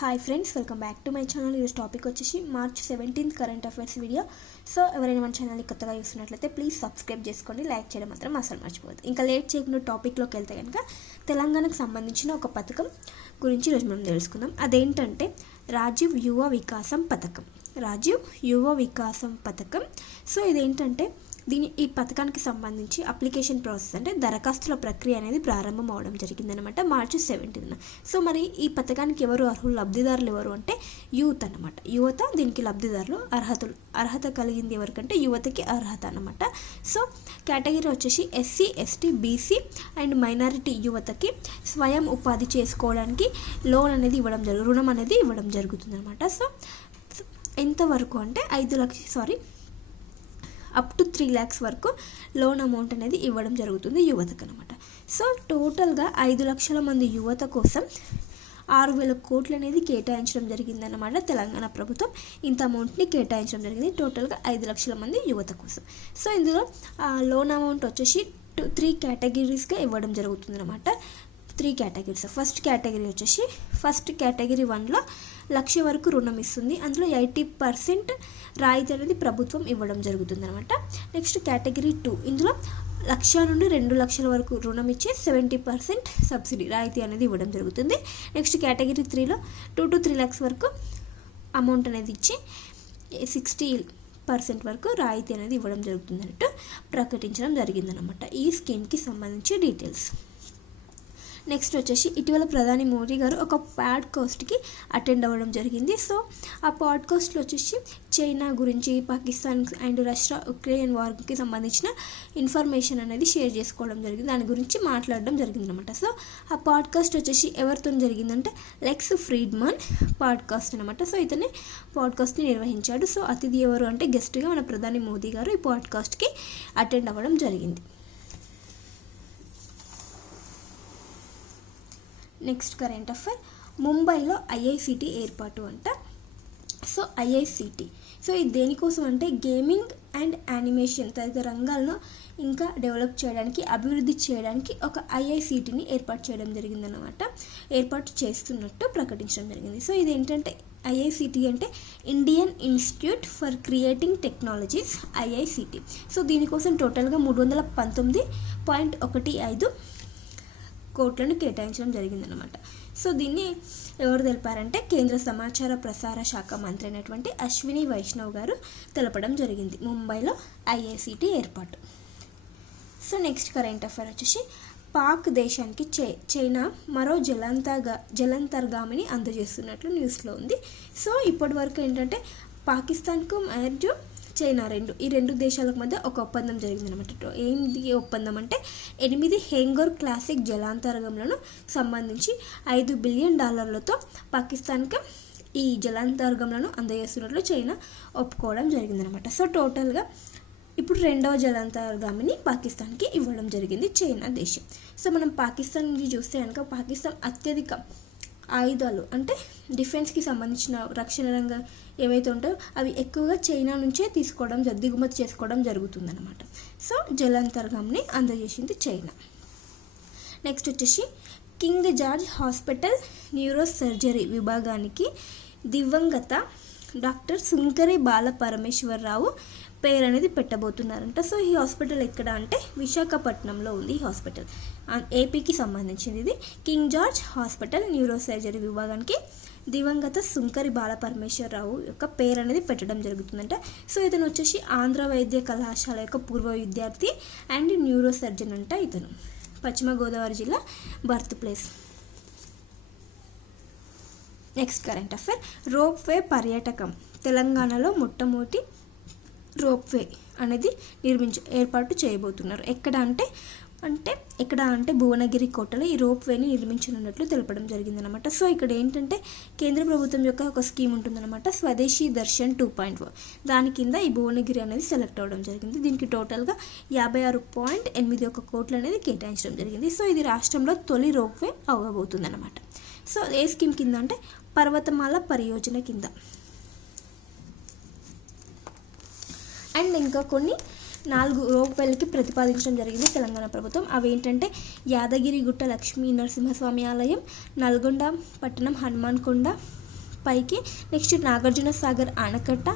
Hi friends, welcome back to my channel. ఈరోజు topic వచ్చేసి March 17 current affairs video. So ఎవరైనా మన ఛానల్ని కొత్తగా చూస్తున్నట్లయితే ప్లీజ్ సబ్స్క్రైబ్ చేసుకోండి, లైక్ చేయడం మాత్రం అసలు మర్చిపోవద్దు. ఇంకా లేట్ చేయకుండా టాపిక్లోకి వెళ్తే కనుక తెలంగాణకు సంబంధించిన ఒక పథకం గురించి ఈరోజు మనం తెలుసుకుందాం. అదేంటంటే రాజీవ్ యువ వికాసం పథకం. రాజీవ్ యువ వికాసం పథకం. సో ఇదేంటంటే ఈ పథకానికి సంబంధించి అప్లికేషన్ ప్రాసెస్ అంటే దరఖాస్తుల ప్రక్రియ అనేది ప్రారంభం అవడం జరిగిందనమాట మార్చి 17. సో మరి ఈ పథకానికి ఎవరు లబ్ధిదారులు ఎవరు అంటే యూత్ అనమాట. యువత దీనికి లబ్ధిదారులు. అర్హత కలిగింది ఎవరికంటే యువతకి అర్హత అనమాట. సో కేటగిరీ వచ్చేసి SC, ST, BC and minority యువతకి స్వయం ఉపాధి చేసుకోవడానికి లోన్ అనేది రుణం అనేది ఇవ్వడం జరుగుతుంది అనమాట. సో ఎంతవరకు అంటే అప్ టు 3 lakhs వరకు లోన్ అమౌంట్ అనేది ఇవ్వడం జరుగుతుంది యువతకు అనమాట. సో టోటల్గా 5 లక్షల మంది యువత కోసం 6,000 కోట్లు అనేది కేటాయించడం జరిగిందన్నమాట. తెలంగాణ ప్రభుత్వం ఇంత అమౌంట్ని కేటాయించడం జరిగింది టోటల్గా 5 లక్షల మంది యువత కోసం. సో ఇందులో లోన్ అమౌంట్ వచ్చేసి 3 కేటగిరీస్గా ఇవ్వడం జరుగుతుంది అనమాట. 3 కేటగిరీస్. ఫస్ట్ కేటగిరీ 1లో 1,00,000 వరకు రుణం ఇస్తుంది. అందులో 80% రాయితీ అనేది ప్రభుత్వం ఇవ్వడం జరుగుతుంది అనమాట. నెక్స్ట్ కేటగిరీ 2, ఇందులో 1,00,000 నుండి 2,00,000 వరకు రుణం ఇచ్చి 70% సబ్సిడీ రాయితీ అనేది ఇవ్వడం జరుగుతుంది. నెక్స్ట్ కేటగిరీ 3లో 2 to 3 lakhs వరకు అమౌంట్ అనేది ఇచ్చి 60% వరకు రాయితీ అనేది ఇవ్వడం జరుగుతుంది అన్నట్టు ప్రకటించడం జరిగిందనమాట. ఈ స్కీమ్కి సంబంధించి డీటెయిల్స్. నెక్స్ట్ వచ్చేసి ఇటీవల ప్రధాని మోడీ గారు ఒక పాడ్కాస్ట్కి అటెండ్ అవ్వడం జరిగింది. సో ఆ పాడ్కాస్ట్లో వచ్చేసి చైనా గురించి, పాకిస్తాన్ అండ్ రష్యా ఉక్రెయిన్ వార్కి సంబంధించిన ఇన్ఫర్మేషన్ అనేది షేర్ చేసుకోవడం జరిగింది. దాని గురించి మాట్లాడడం జరిగిందనమాట. సో ఆ పాడ్కాస్ట్ వచ్చేసి ఎవరితో జరిగిందంటే లెక్స్ ఫ్రీడ్మన్ పాడ్కాస్ట్ అనమాట. సో ఇతనే పాడ్కాస్ట్ని నిర్వహించాడు. సో అతిథి ఎవరు అంటే గెస్ట్గా మన ప్రధాని మోదీ గారు ఈ పాడ్కాస్ట్కి అటెండ్ అవ్వడం జరిగింది. నెక్స్ట్ కరెంట్ అఫైర్, ముంబైలో ఐఐసిటి ఏర్పాటు అంట. సో ఐఐసిటి ఇది దేనికోసం అంటే గేమింగ్ అండ్ యానిమేషన్ తదితర రంగాలను ఇంకా డెవలప్ చేయడానికి, అభివృద్ధి చేయడానికి ఒక ఐఐసిటిని ఏర్పాటు చేయడం జరిగిందన్నమాట. ఏర్పాటు చేస్తున్నట్టు ప్రకటించడం జరిగింది. సో ఇదేంటంటే ఐఐసిటి అంటే Indian institute for creating technologies, IICT. So దీనికోసం టోటల్గా 319.15 కోట్లను కేటాయించడం జరిగిందనమాట. సో దీన్ని ఎవరు తెలిపారంటే కేంద్ర సమాచార ప్రసార శాఖ మంత్రి అయినటువంటి అశ్విని వైష్ణవ్ గారు తెలపడం జరిగింది. ముంబైలో ఐఐసిటి ఏర్పాటు. సో నెక్స్ట్ కరెంట్ అఫైర్ వచ్చేసి పాక్ దేశానికి చైనా మరో జలాంతర్గామిని అందజేస్తున్నట్లు న్యూస్లో ఉంది. సో ఇప్పటి వరకు ఏంటంటే పాకిస్తాన్కు మరియు చైనా ఈ రెండు దేశాలకు మధ్య ఒక ఒప్పందం జరిగిందనమాట. ఏంటి ఒప్పందం అంటే 8 హెంగోర్ క్లాసిక్ జలాంతర్గంలను సంబంధించి $5 బిలియన్ పాకిస్తాన్కి ఈ జలాంతర్గంలను అందజేస్తున్నట్లు చైనా ఒప్పుకోవడం జరిగిందనమాట. సో టోటల్గా ఇప్పుడు 2వ జలాంతర్గామిని పాకిస్తాన్కి ఇవ్వడం జరిగింది చైనా దేశం. సో మనం పాకిస్తాన్ నుంచి చూస్తే కనుక పాకిస్తాన్ అత్యధిక ఆయుధాలు అంటే డిఫెన్స్కి సంబంధించిన రక్షణ రంగం ఏవైతే ఉంటాయో అవి ఎక్కువగా చైనా నుంచే దిగుమతి చేసుకోవడం జరుగుతుందన్నమాట. సో జలాంతర్గామిని అందజేసింది చైనా. నెక్స్ట్ వచ్చేసి King George hospital neuro surgery విభాగానికి దివంగత డాక్టర్ సుంకరి బాలపరమేశ్వరరావు పేరు అనేది పెట్టబోతున్నారంట. సో ఈ హాస్పిటల్ ఎక్కడ అంటే విశాఖపట్నంలో ఉంది. ఈ హాస్పిటల్ ఏపీకి సంబంధించింది. ఇది king George hospital neuro surgery విభాగానికి దివంగత సుంకరి బాలపరమేశ్వరరావు యొక్క పేరు అనేది పెట్టడం జరుగుతుందంట. సో ఇతను వచ్చేసి ఆంధ్ర వైద్య కళాశాల యొక్క పూర్వ విద్యార్థి అండ్ న్యూరో సర్జన్ అంట. ఇతను పశ్చిమ గోదావరి జిల్లా birth place. Next current affair, ropeway పర్యాటకం. తెలంగాణలో మొట్టమొదటి రోప్వే అనేది ఏర్పాటు చేయబోతున్నారు. ఎక్కడ అంటే భువనగిరి కోటలో ఈ రోప్వేని నిర్మించనున్నట్లు తెలపడం జరిగిందనమాట. సో ఇక్కడ ఏంటంటే కేంద్ర ప్రభుత్వం యొక్క ఒక స్కీమ్ ఉంటుందన్నమాట, స్వదేశీ దర్శన్ 2.0. దాని కింద ఈ భువనగిరి అనేది సెలెక్ట్ అవ్వడం జరిగింది. దీనికి టోటల్గా 56.81 కోట్లు అనేది కేటాయించడం జరిగింది. సో ఇది రాష్ట్రంలో తొలి రోప్వే అవ్వబోతుందన్నమాట. సో ఏ స్కీమ్ కింద అంటే పర్వతమాల పరియోజన కింద. అండ్ ఇంకా కొన్ని 4 రోప్వేలకి ప్రతిపాదించడం జరిగింది తెలంగాణ ప్రభుత్వం. అవి ఏంటంటే యాదగిరిగుట్ట లక్ష్మీ నరసింహస్వామి ఆలయం, నల్గొండ పట్టణం హనుమాన్ కొండ, పైకి. నెక్స్ట్ నాగార్జున సాగర్ ఆనకట్ట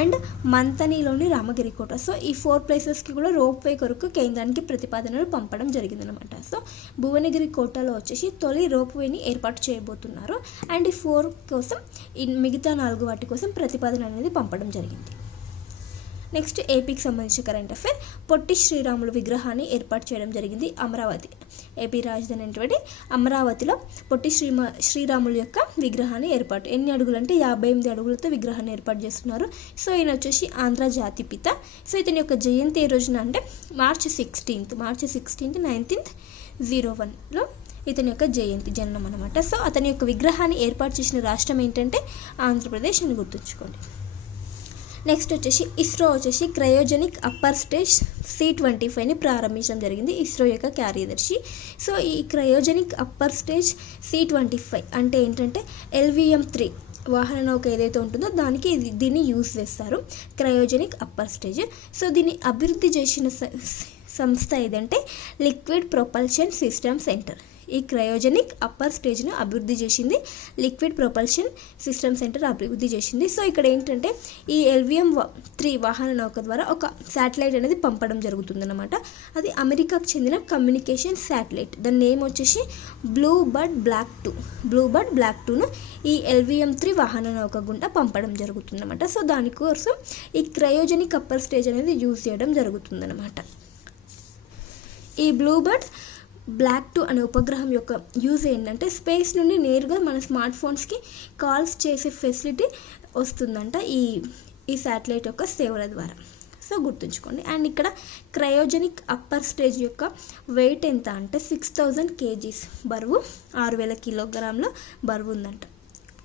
అండ్ మంతనిలోని రామగిరి కోట. సో ఈ 4 ప్లేసెస్కి కూడా రోప్ వే కొరకు కేంద్రానికి ప్రతిపాదనలు పంపడం జరిగిందనమాట. సో భువనగిరి కోటలో వచ్చేసి తొలి రోప్ వేని ఏర్పాటు చేయబోతున్నారు అండ్ ఈ 4 కోసం మిగతా 4 వాటి కోసం ప్రతిపాదన అనేది పంపడం జరిగింది. నెక్స్ట్ ఏపీకి సంబంధించిన కరెంట్ అఫేర్. పొట్టి శ్రీరాములు విగ్రహాన్ని ఏర్పాటు చేయడం జరిగింది అమరావతి. ఏపీ రాజధాని అయినటువంటి అమరావతిలో పొట్టి శ్రీరాములు యొక్క విగ్రహాన్ని ఏర్పాటు ఎన్ని అడుగులు అంటే 58 అడుగులతో విగ్రహాన్ని ఏర్పాటు చేస్తున్నారు. సో ఈయన వచ్చేసి ఆంధ్ర జాతిపిత. సో ఇతని యొక్క జయంతి ఏ రోజున అంటే మార్చి 16 1901లో ఇతని యొక్క జయంతి జననం అనమాట. సో అతని యొక్క విగ్రహాన్ని ఏర్పాటు చేసిన రాష్ట్రం ఏంటంటే ఆంధ్రప్రదేశ్ అని గుర్తుంచుకోండి. నెక్స్ట్ వచ్చేసి ఇస్రో వచ్చేసి క్రయోజెనిక్ అప్పర్ స్టేజ్ C-25ని ప్రారంభించడం జరిగింది ఇస్రో యొక్క కార్యదర్శి. సో ఈ క్రయోజెనిక్ అప్పర్ స్టేజ్ C-25 అంటే ఏంటంటే LVM-3 వాహన నౌక ఏదైతే ఉంటుందో దానికి దీన్ని యూజ్ చేస్తారు, క్రయోజెనిక్ అప్పర్ స్టేజ్. సో దీన్ని అభివృద్ధి చేసిన సంస్థ ఏదంటే లిక్విడ్ ప్రొపల్షన్ సిస్టమ్ సెంటర్. ఈ క్రయోజెనిక్ అప్పర్ స్టేజ్ను అభివృద్ధి చేసింది లిక్విడ్ ప్రొపల్షన్ సిస్టమ్ సెంటర్ అభివృద్ధి చేసింది. సో ఇక్కడ ఏంటంటే ఈ LVM-3 వాహన నౌక ద్వారా ఒక శాటిలైట్ అనేది పంపడం జరుగుతుందన్నమాట. అది అమెరికాకు చెందిన కమ్యూనికేషన్ శాటిలైట్. దాని నేమ్ వచ్చేసి బ్లూబర్డ్ బ్లాక్ 2ను ఈ LVM-3 వాహన నౌక గుండా పంపడం జరుగుతుందన్నమాట. సో దానికోసం ఈ క్రయోజెనిక్ అప్పర్ స్టేజ్ అనేది యూజ్ చేయడం జరుగుతుందన్నమాట. ఈ బ్లూబర్డ్ బ్లాక్ 2 అనే ఉపగ్రహం యొక్క యూజ్ ఏంటంటే స్పేస్ నుండి నేరుగా మన స్మార్ట్ ఫోన్స్కి కాల్స్ చేసే ఫెసిలిటీ వస్తుందంట ఈ శాటిలైట్ యొక్క సేవల ద్వారా. సో గుర్తుంచుకోండి. అండ్ ఇక్కడ క్రయోజెనిక్ అప్పర్ స్టేజ్ యొక్క వెయిట్ ఎంత అంటే 6000 kgs, బరువు 6000 కిలోగ్రాముల బరువు ఉందంట.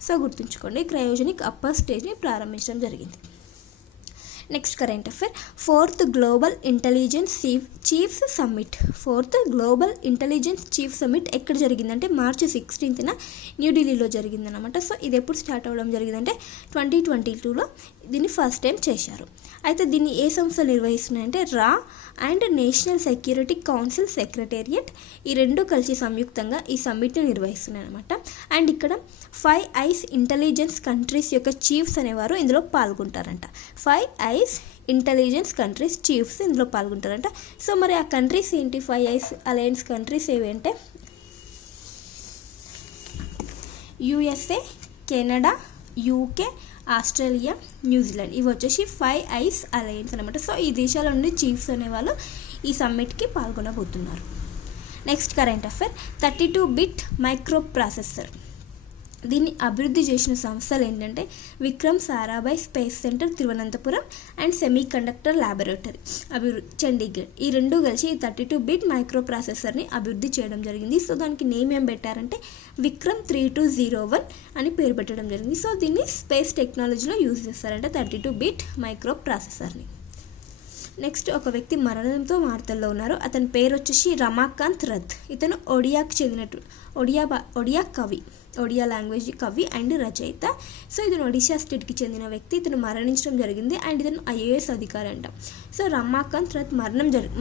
సో గుర్తుంచుకోండి, క్రయోజెనిక్ అప్పర్ స్టేజ్ని ప్రారంభించడం జరిగింది. Next current affair. 4th global intelligence chiefs summit. 4th global intelligence chief summit ఎక్కడ జరిగిందంటే మార్చి 16న న్యూఢిల్లీలో జరిగిందనమాట. సో ఇది ఎప్పుడు స్టార్ట్ అవ్వడం జరిగిందంటే 2022లో దీన్ని ఫస్ట్ టైం చేశారు. అయితే దీన్ని ఏ సంస్థలు నిర్వహిస్తున్నాయంటే రా and national security council secretariat ఈ రెండు కలిసి సంయుక్తంగా ఈ సమ్మిట్ని నిర్వహిస్తున్నాయి అనమాట. అండ్ ఇక్కడ 5 ఐస్ ఇంటెలిజెన్స్ కంట్రీస్ యొక్క చీఫ్స్ అనేవారు ఇందులో పాల్గొంటారంట. 5 ఐస్ ఇంటెలిజెన్స్ కంట్రీస్ చీఫ్స్ ఇందులో పాల్గొంటారంట. సో మరి ఆ కంట్రీస్ ఏంటి? 5 ఐస్ అలయన్స్ కంట్రీస్ ఏవి అంటే USA, Canada, UK, Australia, New Zealand. ఇవి వచ్చేసి 5 ఐస్ అలయన్స్ అనమాట. సో ఈ దేశాల నుండి చీఫ్స్ అనేవాళ్ళు ఈ సమ్మిట్కి పాల్గొనబోతున్నారు. Next current affair. 32-బిట్ మైక్రో ప్రాసెసర్. దీన్ని అభివృద్ధి చేసిన సంస్థలు ఏంటంటే Vikram Sarabhai space centre Thiruvananthapuram and semiconductor laboratory Chandigarh. ఈ రెండు కలిసి ఈ 32-బిట్ మైక్రో ప్రాసెసర్ని అభివృద్ధి చేయడం జరిగింది. సో దానికి నేమ్ ఏం పెట్టారంటే విక్రమ్ 3201 అని పేరు పెట్టడం జరిగింది. సో దీన్ని స్పేస్ టెక్నాలజీలో యూజ్ చేస్తారంటే 32-బిట్ మైక్రో ప్రాసెసర్ని. నెక్స్ట్ ఒక వ్యక్తి మరణంతో వార్తల్లో ఉన్నారు. అతని పేరు వచ్చేసి రమాకాంత్ రథ్. ఇతను ఒడియాకు చెందినట్టు ఒడియా కవి, ఒడియా లాంగ్వేజ్ కవి అండ్ రచయిత. సో ఇతను ఒడిశా స్టేట్కి చెందిన వ్యక్తి. ఇతను మరణించడం జరిగింది అండ్ ఇతను IAS అధికారి అంట. సో రమాకాంత్ రథ్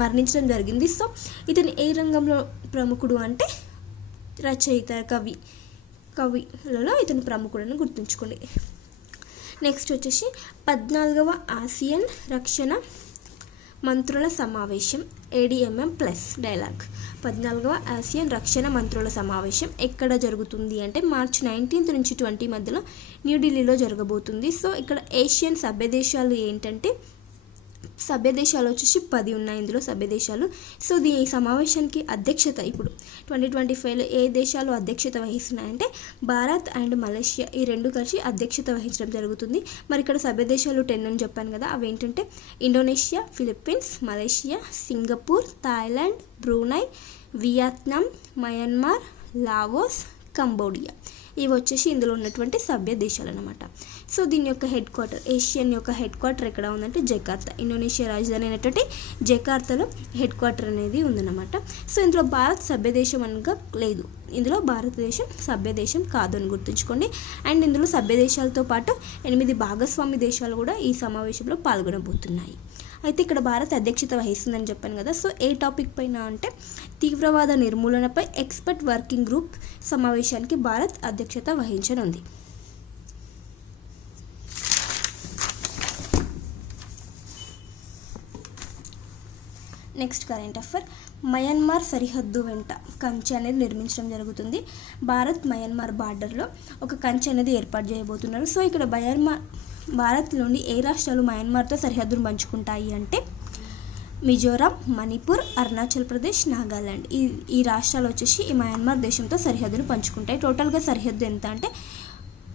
మరణించడం జరిగింది. సో ఇతను ఏ రంగంలో ప్రముఖుడు అంటే రచయిత, కవిలలో ఇతను ప్రముఖుడని గుర్తుంచుకోండి. నెక్స్ట్ వచ్చేసి 14వ ఆసియన్ రక్షణ మంత్రుల సమావేశం ADMM+ డైలాగ్. 14వ ఆసియన్ రక్షణ మంత్రుల సమావేశం ఎక్కడ జరుగుతుంది అంటే మార్చి 19 నుంచి 20 మధ్యలో న్యూఢిల్లీలో జరగబోతుంది. సో ఇక్కడ ఏషియన్ సభ్యదేశాలు ఏంటంటే సభ్యదేశాలు వచ్చేసి 10 ఉన్నాయి ఇందులో సభ్యదేశాలు. సో దీని సమావేశానికి అధ్యక్షత ఇప్పుడు 2025లో ఏ దేశాలు అధ్యక్షత వహిస్తున్నాయంటే భారత్ అండ్ మలేషియా ఈ రెండు కలిసి అధ్యక్షత వహించడం జరుగుతుంది. మరి ఇక్కడ సభ్యదేశాలు 10 అని చెప్పాను కదా, అవి ఏంటంటే Indonesia, Philippines, Malaysia, Singapore, Thailand, Brunei, Vietnam, Myanmar, Laos, Cambodia. ఇవి వచ్చేసి ఇందులో ఉన్నటువంటి సభ్య దేశాలు అనమాట. సో దీని యొక్క హెడ్ క్వార్టర్, ఏషియన్ యొక్క హెడ్ క్వార్టర్ ఎక్కడ ఉందంటే జకార్తా, ఇండోనేషియా రాజధాని అయినటువంటి జకార్తాలో హెడ్ క్వార్టర్ అనేది ఉందన్నమాట. సో ఇందులో భారత్ సభ్యదేశం అనగా లేదు, ఇందులో భారతదేశం సభ్యదేశం కాదు అని గుర్తుంచుకోండి. అండ్ ఇందులో సభ్యదేశాలతో పాటు 8 భాగస్వామి దేశాలు కూడా ఈ సమావేశంలో పాల్గొనబోతున్నాయి. అయితే ఇక్కడ భారత్ అధ్యక్షత వహిస్తుందని చెప్పాను కదా. సో ఏ టాపిక్ పైన అంటే తీవ్రవాద నిర్మూలనపై ఎక్స్పర్ట్ వర్కింగ్ గ్రూప్ సమావేశానికి భారత్ అధ్యక్షత వహించనుంది. నెక్స్ట్ కరెంట్ అఫైర్, మయన్మార్ సరిహద్దు వెంట కంచె అనేది నిర్మించడం జరుగుతుంది. మయన్మార్ బార్డర్లో ఒక కంచె అనేది ఏర్పాటు చేయబోతున్నారు. సో ఇక్కడ భారత్లోని ఏ రాష్ట్రాలు మయన్మార్తో సరిహద్దును పంచుకుంటాయి అంటే మిజోరాం, మణిపూర్, అరుణాచల్ ప్రదేశ్, నాగాలాండ్. ఈ రాష్ట్రాలు వచ్చేసి ఈ మయన్మార్ దేశంతో సరిహద్దును పంచుకుంటాయి. టోటల్గా సరిహద్దు ఎంత అంటే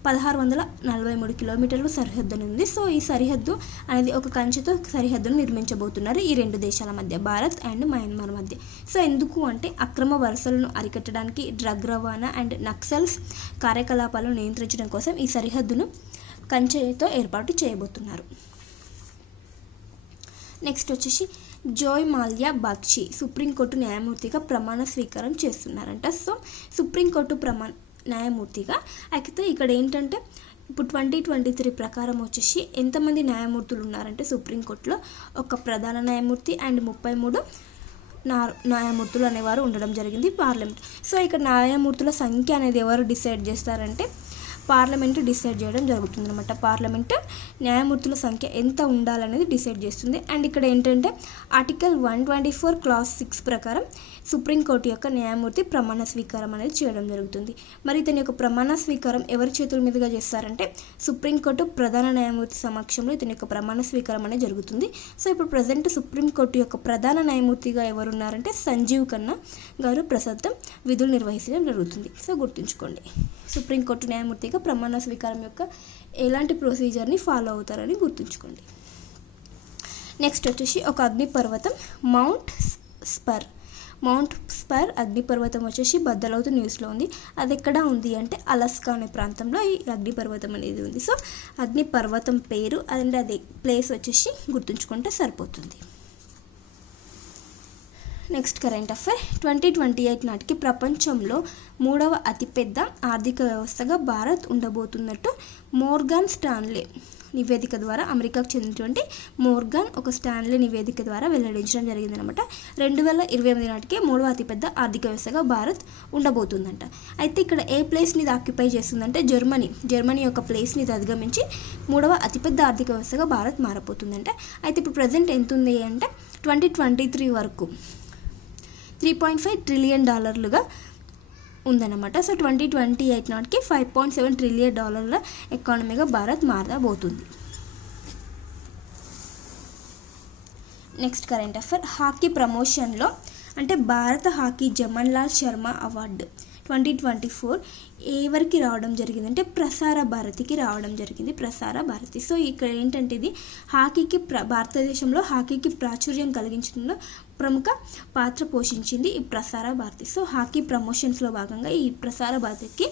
1643 కిలోమీటర్లు సరిహద్దు ఉంది. సో ఈ సరిహద్దు అనేది ఒక కంచెతో సరిహద్దును నిర్మించబోతున్నారు ఈ రెండు దేశాల మధ్య, భారత్ అండ్ మయన్మార్ మధ్య. సో ఎందుకు అంటే అక్రమ వలసలను అరికట్టడానికి, డ్రగ్ రవాణా అండ్ నక్సల్స్ కార్యకలాపాలను నియంత్రించడం కోసం ఈ సరిహద్దును కంచెతో ఏర్పాటు చేయబోతున్నారు. నెక్స్ట్ వచ్చేసి జోయ్ మాల్యా బాగ్చి సుప్రీంకోర్టు న్యాయమూర్తిగా ప్రమాణ స్వీకారం చేస్తున్నారంట. సో సుప్రీంకోర్టు న్యాయమూర్తిగా అయితే ఇక్కడ ఏంటంటే ఇప్పుడు 2023 ప్రకారం వచ్చేసి ఎంతమంది న్యాయమూర్తులు ఉన్నారంటే సుప్రీంకోర్టులో ఒక ప్రధాన న్యాయమూర్తి అండ్ 33 న్యాయమూర్తులు అనేవారు ఉండడం జరిగింది పార్లమెంట్. సో ఇక్కడ న్యాయమూర్తుల సంఖ్య అనేది ఎవరు డిసైడ్ చేస్తారంటే పార్లమెంటు డిసైడ్ చేయడం జరుగుతుంది అనమాట. పార్లమెంటు న్యాయమూర్తుల సంఖ్య ఎంత ఉండాలనేది డిసైడ్ చేస్తుంది. అండ్ ఇక్కడ ఏంటంటే ఆర్టికల్ 124 క్లాస్ 6 ప్రకారం సుప్రీంకోర్టు యొక్క న్యాయమూర్తి ప్రమాణ స్వీకారం అనేది చేయడం జరుగుతుంది. మరి ఇతని యొక్క ప్రమాణ స్వీకారం ఎవరి చేతుల మీదుగా చేస్తారంటే సుప్రీంకోర్టు ప్రధాన న్యాయమూర్తి సమక్షంలో ఇతని యొక్క ప్రమాణ స్వీకారం అనేది జరుగుతుంది. సో ఇప్పుడు ప్రజెంట్ సుప్రీంకోర్టు యొక్క ప్రధాన న్యాయమూర్తిగా ఎవరున్నారంటే సంజీవ్ ఖన్నా గారు ప్రస్తుతం విధులు నిర్వహించడం జరుగుతుంది. సో గుర్తుంచుకోండి, సుప్రీంకోర్టు న్యాయమూర్తిగా ప్రమాణ స్వీకారం యొక్క ఎలాంటి ప్రొసీజర్ని ఫాలో అవుతారని గుర్తుంచుకోండి. నెక్స్ట్ వచ్చేసి ఒక అగ్నిపర్వతం మౌంట్ స్పర్ అగ్నిపర్వతం వచ్చేసి బద్దలవుతూ న్యూస్లో ఉంది. అది ఎక్కడ ఉంది అంటే అలస్కా అనే ప్రాంతంలో ఈ అగ్నిపర్వతం అనేది ఉంది. సో అగ్నిపర్వతం పేరు అండ్ అది ప్లేస్ వచ్చేసి గుర్తుంచుకుంటే సరిపోతుంది. నెక్స్ట్ కరెంట్ అఫైర్, 2028 నాటికి ప్రపంచంలో 3వ అతిపెద్ద ఆర్థిక వ్యవస్థగా భారత్ ఉండబోతున్నట్టు మోర్గాన్ స్టాన్లే నివేదిక ద్వారా, అమెరికాకు చెందినటువంటి మోర్గాన్ ఒక స్టాన్లే నివేదిక ద్వారా వెల్లడించడం జరిగిందనమాట. 2028 నాటికి 3వ అతిపెద్ద ఆర్థిక వ్యవస్థగా భారత్ ఉండబోతుందంట. అయితే ఇక్కడ ఏ ప్లేస్ని ఇది ఆక్యుపై చేస్తుందంటే జర్మనీ యొక్క ప్లేస్ని ఇది అధిగమించి 3వ అతిపెద్ద ఆర్థిక వ్యవస్థగా భారత్ మారబోతుందంట. అయితే ఇప్పుడు ప్రజెంట్ ఎంత ఉంది అంటే 2023 వరకు $3.5 ట్రిలియన్ ఉందన్నమాట. సో 2028 నాటికి $5.7 ట్రిలియన్ ఎకానమీగా భారత్ మారబోతుంది. నెక్స్ట్ కరెంట్ అఫైర్, హాకీ ప్రమోషన్లో అంటే భారత హాకీ జమన్లాల్ శర్మ అవార్డు 2024 ఎవరికి రావడం జరిగిందంటే ప్రసార భారతికి రావడం జరిగింది. ప్రసార భారతి. సో ఇక్కడ ఏంటంటే ఇది హాకీకి భారతదేశంలో హాకీకి ప్రాచుర్యం కలిగించడంలో ప్రముఖ పాత్ర పోషించింది ఈ ప్రసార భారతి. సో హాకీ ప్రమోషన్స్లో భాగంగా ఈ ప్రసార భారతికి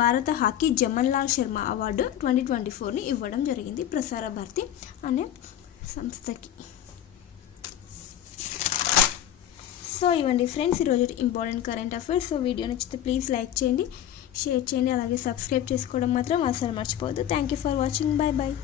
భారత హాకీ జమన్లాల్ శర్మ అవార్డు 2024ని ఇవ్వడం జరిగింది ప్రసార భారతి అనే సంస్థకి. సో ఇవ్వండి ఫ్రెండ్స్ ఈరోజు important current affairs. So video నచ్చితే ప్లీజ్ లైక్ చేయండి, షేర్ చేయండి, అలాగే సబ్స్క్రైబ్ చేసుకోవడం మాత్రం అసలు మర్చిపోవద్దు. Thank you for watching. Bye bye.